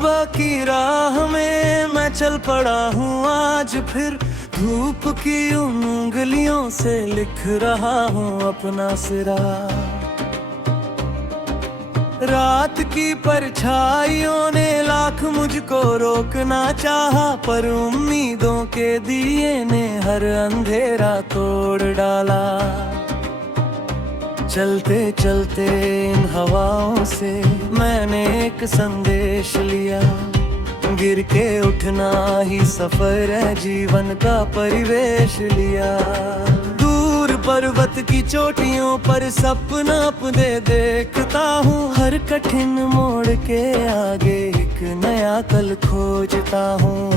सुबह की राह में मैं चल पड़ा हूँ आज फिर। धूप की उन उंगलियों से लिख रहा हूँ अपना सिरा। रात की परछाइयों ने लाख मुझको रोकना चाहा, पर उम्मीदों के दिए ने हर अंधेरा तोड़ डाला। चलते चलते इन हवाओं से मैंने एक संदेश लिया, गिर के उठना ही सफर है जीवन का परिवेश लिया। दूर पर्वत की चोटियों पर सपना अपने देखता हूँ, हर कठिन मोड़ के आगे एक नया कल खोजता हूँ।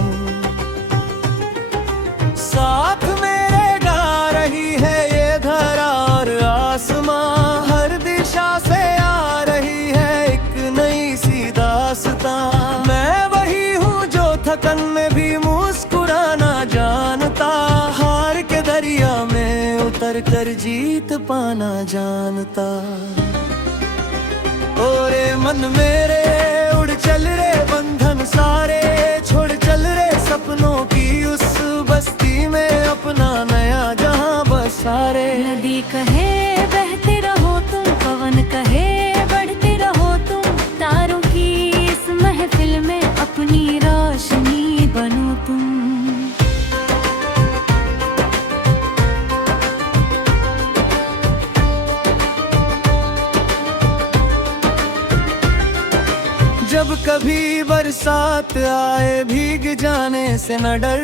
साथ मेरे गा रही है ये धरा और आसमां, हर दिशा से आ रही है एक नई सी दास्तां। मैं वही हूँ जो थकन में भी मुस्कुराना जानता, हार के दरिया में उतर कर जीत पाना जानता। ओरे मन मेरे उड़ चल रे बंधन सारे, छोड़ चल रे सपनों की उस बस्ती में अपना नया जहां बसारे। नदी कहे बहते रहो तुम, पवन कहे बढ़ते रहो तुम, तारों की इस महफिल में अपनी रोशनी बनो तुम। जब कभी बरसात आए भीग जाने से न डर,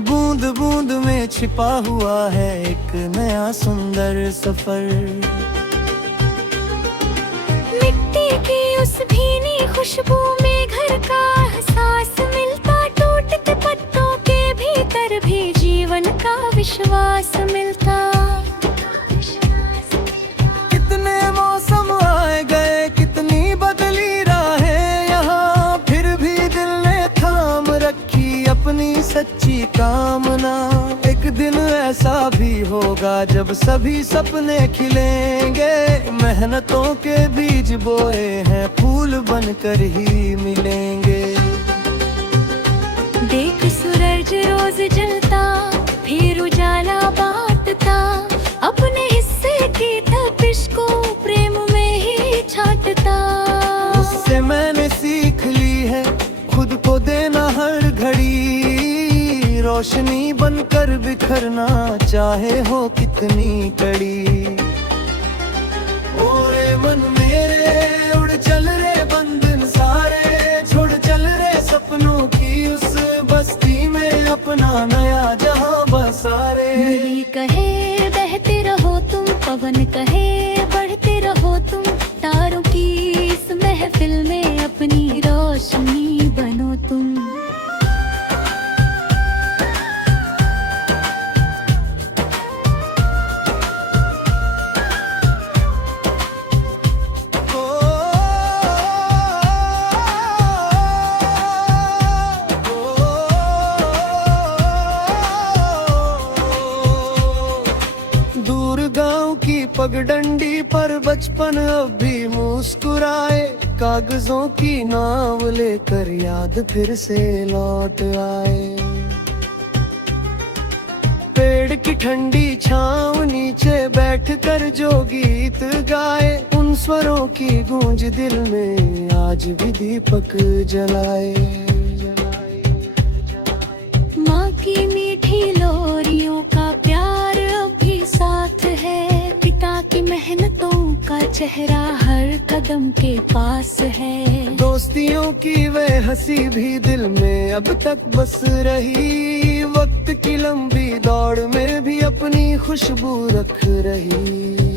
बूंद बूंद में छिपा हुआ है एक नया सुंदर सफर। मिट्टी की उस भीनी खुशबू में घर का एहसास मिलता, टूटते पत्तों के भीतर भी जीवन का विश्वास मिलता। कितने मौसम आए गए, कितनी बदली राहें यहाँ, फिर भी दिल ने थाम रखी अपनी सच्ची कामना। एक दिन ऐसा भी होगा जब सभी सपने खिलेंगे, मेहनतों के बीज बोए हैं फूल बनकर ही मिलेंगे। देख सूरज रोज जलता फिर उजाला बांटता, अपने हिस्से की तपिश को प्रेम में ही छांटता। उससे मैंने सीख ली है खुद को देना हर घड़ी, रोशनी बनकर बिखरना चाहे हो कितनी कड़ी। ओरे मन मेरे उड़ चल रे बंधन सारे, छोड़ चल रे सपनों की उस बस्ती में अपना नया जहां बसारे। नदी कहे बहते रहो तुम, पवन कहे बढ़ते रहो तुम, तारों की इस महफिल में अपनी रोशनी बनो तुम। दूर गांव की पगडंडी पर बचपन अब भी मुस्कुराए, कागजों की नाव लेकर याद फिर से लौट आए। पेड़ की ठंडी छांव नीचे बैठकर जो गीत गाए, उन स्वरों की गूंज दिल में आज भी दीपक जलाए। माँ की मीठी लोरियों का प्यार अब भी साथ है, पिता की मेहनतों का चेहरा हर कदम के पास है। दोस्तियों की वह हंसी भी दिल में अब तक बस रही, वक्त की लंबी दौड़ में भी अपनी खुशबू रख रही।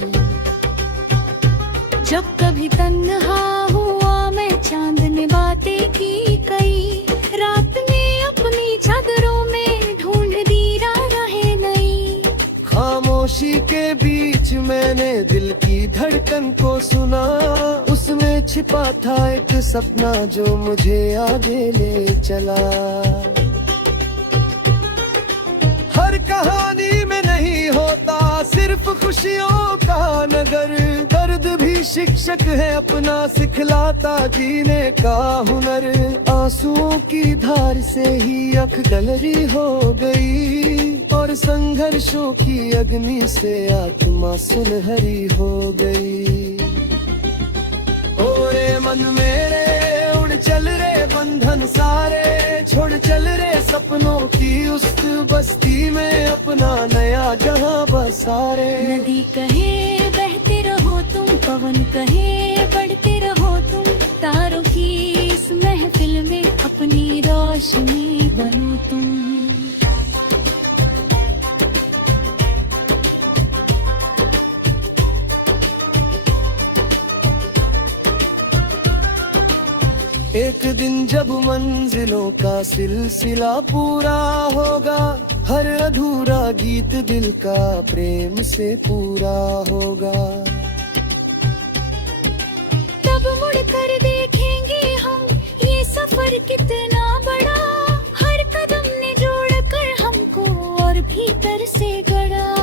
जब कभी तन्हा हुआ मैं चांद ने बातें की कई, रात ने अपनी चादरों में ढूंढ दी राहें नई। खामोशी के बीच मैंने दिल की धड़कन को सुना, उसमें छिपा था एक सपना जो मुझे आगे ले चला। हर कहानी में नहीं होता सिर्फ खुशियों का नगर, दर्द भी शिक्षक है अपना सिखलाता जीने का हुनर। आंसुओं की धार से ही अख गलरी हो गई और संघर्षों की अग्नि से आत्मा सुनहरी हो गई। ओरे मन मेरे उड़ चल रे बंधन सारे, छोड़ चल रे सपनों की उस बस्ती में अपना नया जहां बसारे। नदी कहे बहते रहो तुम, पवन कहे बढ़ते रहो तुम, तारों की इस महफिल में अपनी रोशनी बनो तुम। एक दिन जब मंजिलों का सिलसिला पूरा होगा, हर अधूरा गीत दिल का प्रेम से पूरा होगा। तब मुड़ कर देखेंगे हम ये सफर कितना बड़ा, हर कदम ने जोड़ कर हमको और भीतर से गढ़ा।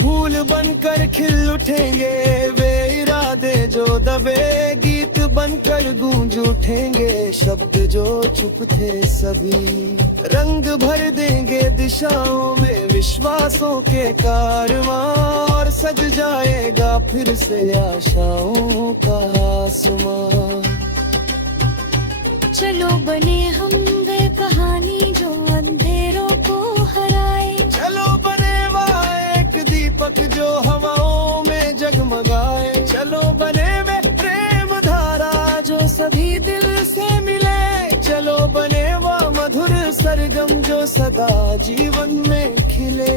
फूल बनकर खिल उठेंगे वे इरादे जो दबे, गीत बनकर गूंज उठेंगे शब्द जो चुप थे सभी। रंग भर देंगे दिशाओं में विश्वासों के कारवां, और सज जाएगा फिर से आशाओं का आसमां। चलो बने हम वे कहानी जो अंधेरों को हराए, चलो बने वहाँ एक दीपक जो हवाओं में जगमगाए, चलो बने वे प्रेम धारा जो सभी दिल से मिले, चलो बने वह मधुर सरगम जो सदा जीवन में खिले।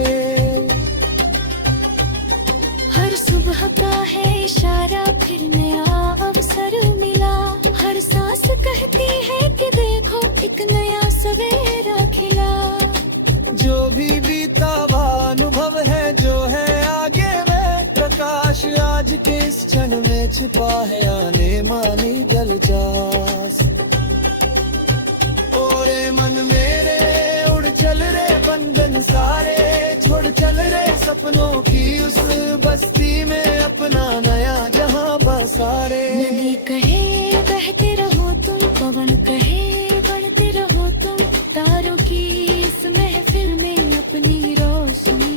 हर सुबह का है इशारा फिर नया अवसर मिला, हर सांस कहती है कि देखो एक नया सवेरा खिला। जो भी बीता वह अनुभव है जो है आगे वह प्रकाश, आज के इस क्षण में छिपा है आने मानी जलचास। ओरे मन मेरे उड़ चल रे बंधन सारे, छोड़ चल रे सपनों की उस बस्ती में अपना नया जहां बसारे। नदी कहे बहते रहो तुम, पवन कहे बढ़ते रहो तुम, तारों की इस महफिल में अपनी रोशनी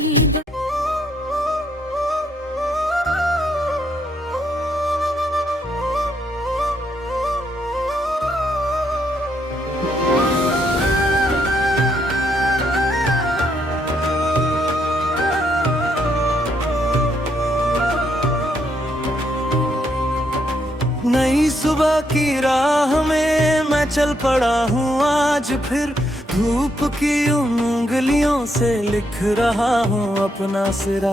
नई सुबह की राह में मैं चल पड़ा हूँ आज फिर, धूप की उंगलियों से लिख रहा हूँ अपना सिरा।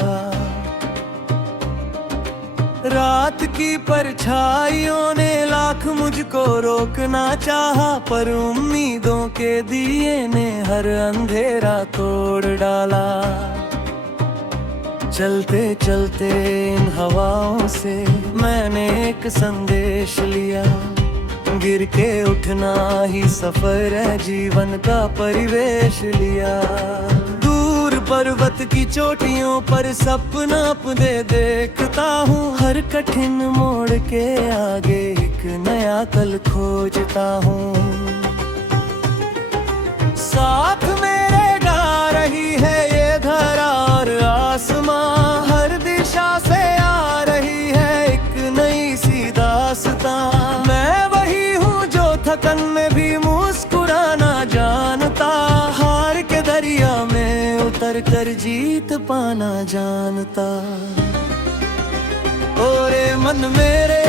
रात की परछाइयों ने लाख मुझको रोकना चाहा, पर उम्मीदों के दिए ने हर अंधेरा तोड़ डाला। चलते चलते इन हवाओं से मैंने एक संदेश लिया, गिर के उठना ही सफर है जीवन का परिवेश लिया। दूर पर्वत की चोटियों पर सपना अपने देखता हूँ, हर कठिन मोड़ के आगे एक नया कल खोजता हूँ। साथ मेरे गा रही है ये धरा और आसमां, हर दिशा से आ रही है एक नई सी दास्तां। मैं वही हूँ जो थकन में भी मुस्कुराना जानता, हार के दरिया में उतर कर जीत पाना जानता। ओरे मन मेरे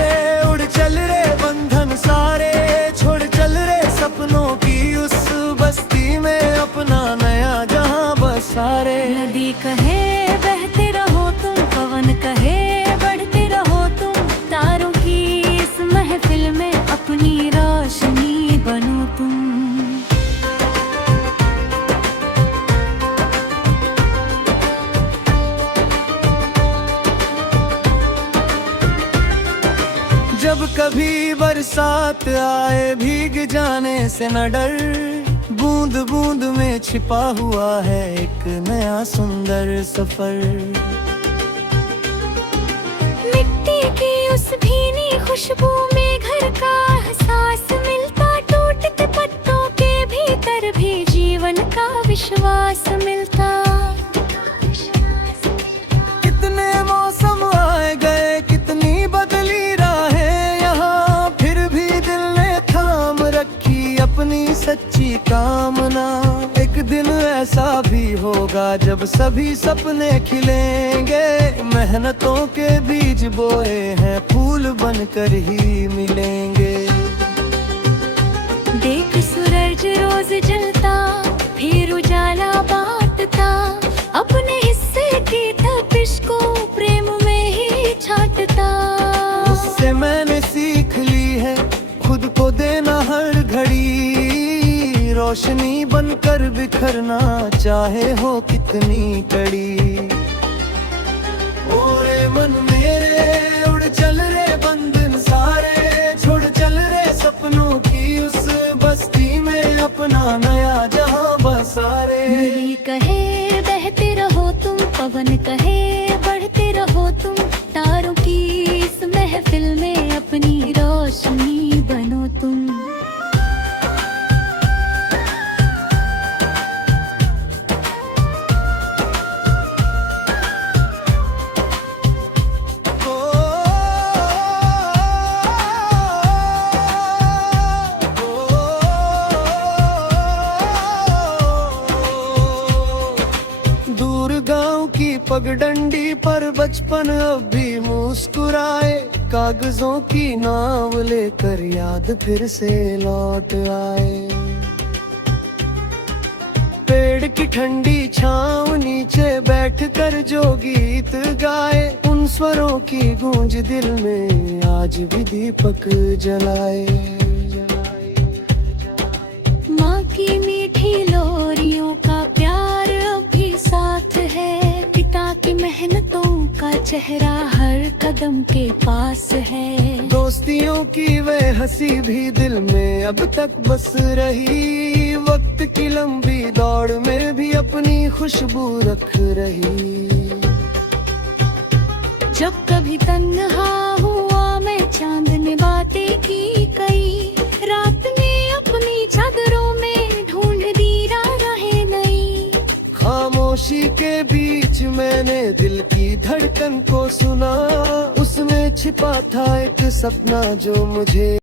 उड़ चल रे बंधन सारे, छोड़ चल रे सपनों की उस बस्ती में अपना नया जहां बसारे। नदी कहे बहते रहो तुम, पवन कहे बढ़ते रहो तुम, तारों की इस महफिल में अपनी रोशनी बनो तुम। जब कभी बरसात आए भीग जाने से न डर, बूंद बूंद में छिपा हुआ है एक नया सुंदर सफर। मिट्टी की उस भीनी खुशबू में घर का एहसास मिलता, टूटते पत्तों के भीतर भी जीवन का विश्वास मिलता। कितने मौसम आए गए, कितनी बदली राहें यहाँ, फिर भी दिल ने थाम रखी अपनी सच्ची कामना। एक दिन ऐसा भी होगा जब सभी सपने खिलेंगे, मेहनतों के बीज बोए हैं फूल बनकर ही मिलेंगे। देख सूरज रोज जलता, फिर उजाला बांटता, अपने हिस्से की तपिश को प्रेम में ही छांटता। उससे मैंने सीख ली है खुद को देना हर घड़ी, रोशनी बनकर बिखरना चाहे हो कितनी कड़ी। ओरे मन मेरे उड़ चल रे बंधन सारे, छोड़ चल रे सपनों की उस बस्ती में अपना नया जहां बसारे। नदी कहे बहते रहो तुम, पवन कहे बढ़ते रहो तुम, तारों की इस महफिल में अपनी रोशनी बनो तुम। दूर गांव की पगडंडी पर बचपन अब भी मुस्कुराए, कागजों की नाव लेकर याद फिर से लौट आए। पेड़ की ठंडी छांव नीचे बैठकर जो गीत गाए, उन स्वरों की गूंज दिल में आज भी दीपक जलाए। माँ की मीठी लोरियों का प्यार अब भी साथ है, पिता की मेहनतों का चेहरा हर कदम के पास है। दोस्तियों की वह हंसी भी दिल में अब तक बस रही, वक्त की लंबी दौड़ में भी अपनी खुशबू रख रही। जब कभी तन्हा हुआ मैं चांद ने बातें की कई, रात ने अपनी चादरों में ढूंढ दी राहें नई। खामोशी के बीच मैंने दिल की धड़कन को सुना, उसमें छिपा था एक सपना जो मुझे